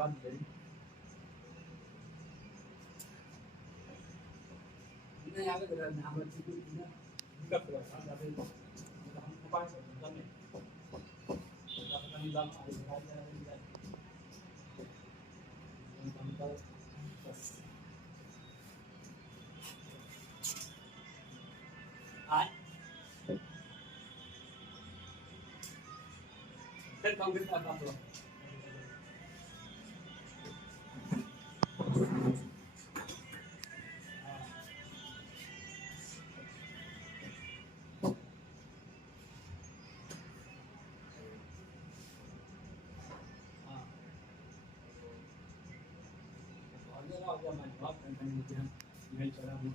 बाद में नहीं आगे कर रहे हैं हम लोग की ना इनका पूरा था जाते हम पास होता नहीं अपना निजाम आगे बढ़ा जा रहा है हम का आज फिर कांग्रेस का काम हुआ आगे ना आगे हमारे बात करने के लिए हम यही चला भी